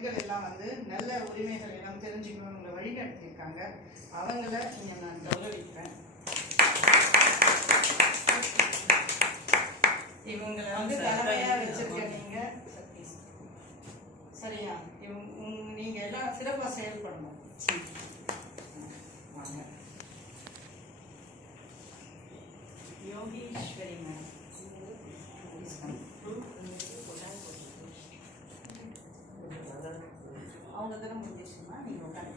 பெண்கள் எல்லாம் வந்து நல்ல உரிமைகள் எல்லாம் தெரிஞ்சுக்கணும் உங்களை வழிநடத்தியிருக்காங்க. அவங்கள நான் கௌரவிக்கிறேன். இவங்களை வந்து தலைமையா வச்சிருக்க நீங்க சரியா? நீங்க எல்லாம் சிறப்பாக செயல்படணும். வாங்க யோகீஸ்வரி மேம். அவங்க தானே முடிஞ்சிச்சுமா? நீங்க உட்காந்து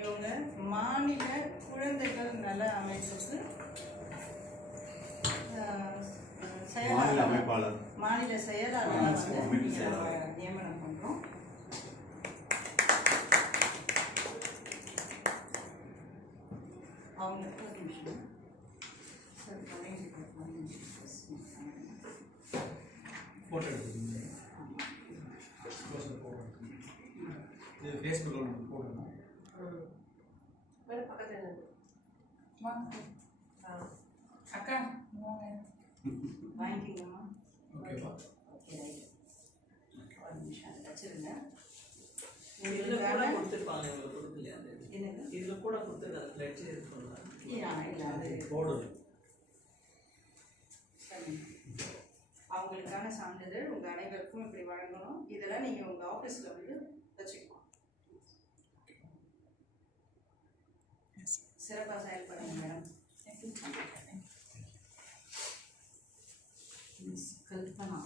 இவங்க மாநில குழந்தைகள் நல அமைப்புக்கு மாநில செயலாளர் வந்து நியமனம் பண்றோம். அவங்க போட்டோ எடுத்துக்கோங்க. இது ஃபேஸ்புக்கில் போடணும். அக்கா வாங்கிக்கோங்கம்மா. ஓகேவா? Okay right. ஒரு நிமிஷம் வச்சுருங்க. இதில் கூட கொடுத்துருப்பாங்க, இவங்க கொடுக்கலையா? என்னங்க இதில் கூட கொடுத்துருக்காங்க, லட்சம் இருக்குங்களா? இல்லை அது போடுது. சரி, அவங்களுக்கான சான்றிதழ் உங்கள் அனைவருக்கும் இப்படி வழங்கணும். இதெல்லாம் நீங்கள் உங்கள் ஆஃபீஸில் வந்து வச்சுக்கலாம். சிறப்பாக செயல்படுங்க மேடம். மிஸ் கல்பனா.